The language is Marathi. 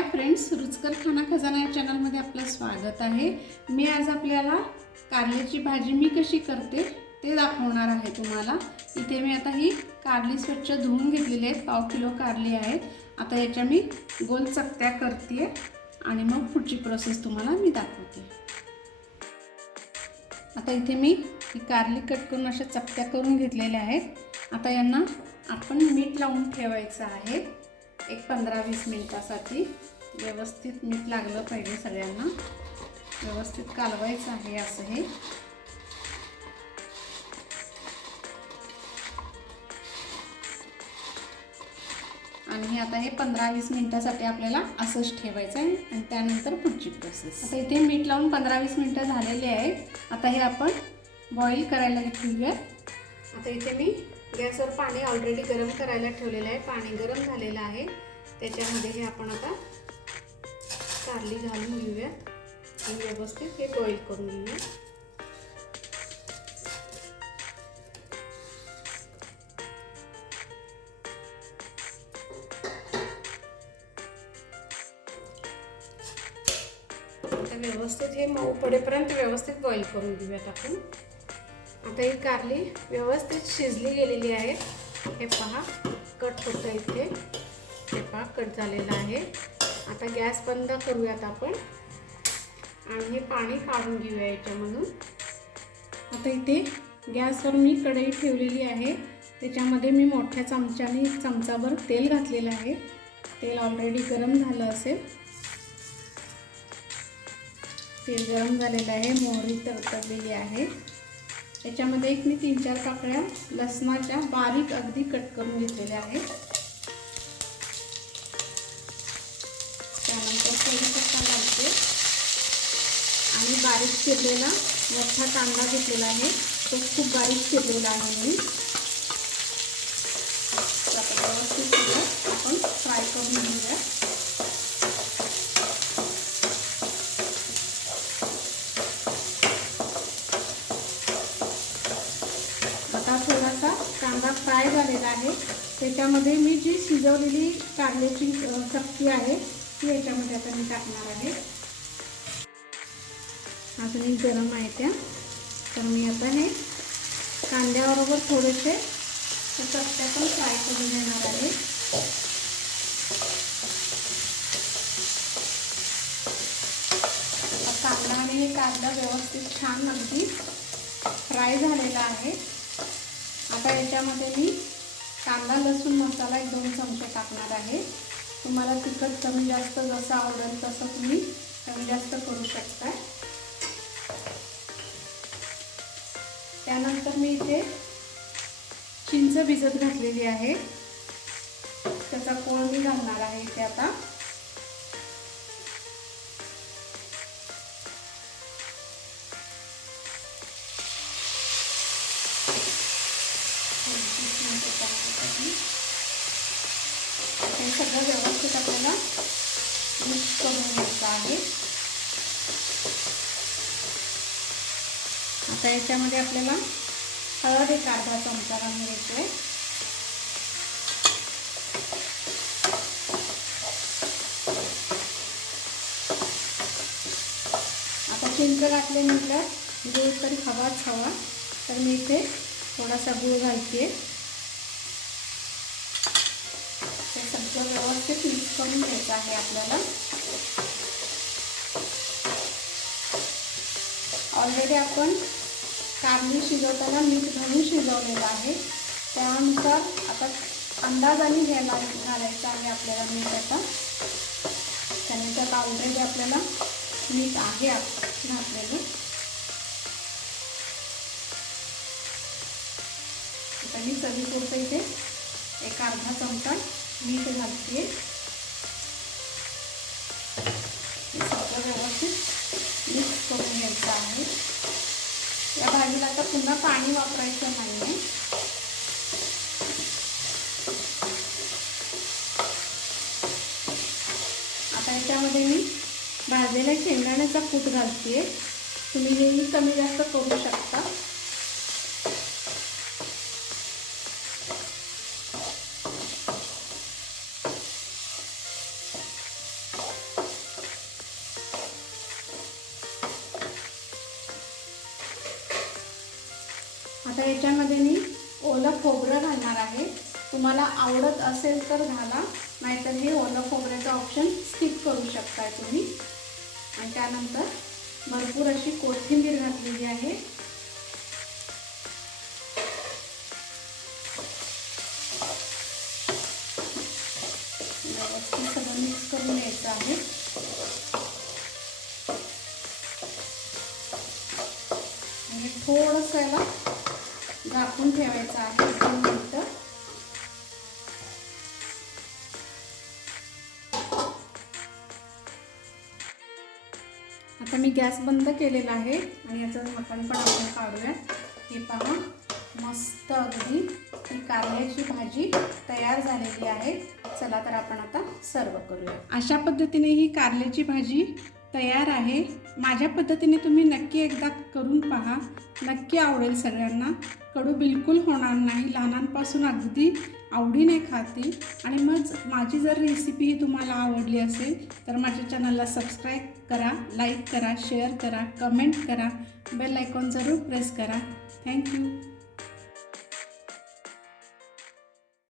हाय फ्रेंड्स रुचकर खाना खजाना या चॅनलमध्ये आपलं स्वागत आहे. मी आज आपल्याला कारल्याची भाजी मी कशी करते ते दाखवणार आहे तुम्हाला. इथे मी आता ही कारली स्वच्छ धुवून घेतलेली आहेत पाव किलो कारली आहेत. आता याच्या मी गोल चकत्या करते आणि मग पुढची प्रोसेस तुम्हाला मी दाखवते. आता इथे मी ही कारली कट करून अशा चकत्या करून घेतलेल्या आहेत. आता यांना आपण मीठ लावून ठेवायचं आहे. एक पंधरा वीस मिनटासाठी. व्यवस्थित मीठ लागलं पाहिजे सगळ्यांना. व्यवस्थित कालवायचं आहे असं हे. आणि हे आता हे पंधरा वीस मिनटासाठी आपल्याला असंच ठेवायचं आहे आणि त्यानंतर पुढची प्रोसेस आता इथे मीठ लावून पंधरा वीस मिनटं झालेली आहेत आता हे आपण बॉईल करायला ठेवूया आता इथे मी गॅसवर पाणी ऑलरेडी गरम करायला ठेवलेलं आहे. पाणी गरम झालेलं आहे. त्याच्यामध्ये हे आपण आता कारली घालून घेऊया आणि व्यवस्थित हे बॉईल करून घेऊया व्यवस्थित हे मऊ पडेपर्यंत व्यवस्थित बॉईल करून घेऊयात आपण आता ही कारली व्यवस्थित शिजली गेलेली आहे हे पहा कट होतं इथे हे पहा कट झालेलं आहे आता गॅस बंद करूयात आपण. आणि हे पाणी काढून घेऊया याच्यामधून. आता इथे गॅसवर मी कढई ठेवलेली आहे. त्याच्यामध्ये मी मोठ्या चमच्याने चमचाभर तेल घातलेलं आहे. तेल ऑलरेडी गरम झालं असेल. तेल गरम झालेलं आहे. मोहरी तरतरलेली आहे. त्याच्यामध्ये एक मी तीन चार काकड्या लसणाच्या बारीक अगदी कट करून घेतलेल्या आहेत. बारीक चिरलेला मोठा कांदा घेतलेला आहे. तो खूप बारीक चिरलेला आहे मी व्यवस्थित आपण फ्राय करून घेऊया. आता थोडासा कांदा फ्राय झालेला आहे. त्याच्यामध्ये मी जी शिजवलेली कांद्याची चक्की आहे ती याच्यामध्ये आता मी टाकणार आहे. अजूनही गरम आहे त्या. तर मी आता हे कांद्याबरोबर थोडेसे चपट्या पण फ्राय करून घेणार आहे. कांदा आणि हे कांदा व्यवस्थित छान अगदी फ्राय झालेला आहे. आता याच्यामध्ये मी कांदा लसूण मसाला एक दोन चमचे टाकणार आहे. तुम्हाला तिखट कमी जास्त जसं आवडेल तसं तुम्ही कमी जास्त करू शकता त्यानंतर मी इथे चिंच भिजत घातलेली आहे. त्याचा कोळ मी घालणार आहे इथे आता. हे सगळं व्यवस्थित आपल्याला मिक्स करून घ्यायचं आहे. आता याच्यामध्ये आपल्याला हळद एक अर्धा चमचा घालून घ्यायची आहे आता चिंच घातले म्हटलं गूळ तरी हवाच हवा तर मी इथे थोडासा गूळ घालते. ते सगळं व्यवस्थित मिक्स करून घ्यायचं आहे आपल्याला. ऑलरेडी आपण कारणी शिजवताना मीठ घालून शिजवलेलं आहे. त्यानुसार आता अंदाजाने घ्यायला घालायचं आहे आपल्याला मीठ आता. त्याने ऑलरेडी आपल्याला मीठ आहे घातलेलं. आता मी चवीपुरतं इथे एक अर्धा चमचा मीठ घालते. सगळं व्यवस्थित मिक्स करून घ्यायचं आहे या भाजीला आता पुन्हा पाणी वापरायचं नाही आहे आता याच्यामध्ये मी भाजलेल्या शेंगदाण्याचा कूट घालते तुम्ही नेहमी कमी जास्त करू शकता. आता याच्यामध्ये मी ओलं खोबरं घालणार आहे. तुम्हाला आवडत असेल तर घाला नाहीतर हे ओलं खोबऱ्याचं ऑप्शन स्किप करू शकताय तुम्ही. आणि त्यानंतर भरपूर अशी कोथिंबीर घातलेली आहे. व्यवस्थित सगळं मिक्स करून घ्यायचं आहे. आणि थोडंसं याला झाकून ठेवायचं आहे दोन मिनटं. आता मी गॅस बंद केलेला आहे आणि याचं झाकण पण आपण काढूया. हे पहा मस्त अगदी ही कारल्याची भाजी तयार झालेली आहे. चला तर आपण आता सर्व करूया. अशा पद्धतीने ही कारल्याची भाजी तयार आहे. माझ्या पद्धतीने तुम्ही नक्की एकदा करून पहा. नक्की आवडेल सगळ्यांना. कडू बिलकुल होणार नाही. लहानांपासून अगदी आवडीने खातील. आणि मग माझी जर रेसिपी ही तुम्हाला आवडली असेल तर माझ्या चॅनलला सबस्क्राईब करा लाईक करा शेअर करा कमेंट करा. बेल आयकॉन जरूर प्रेस करा. Thank you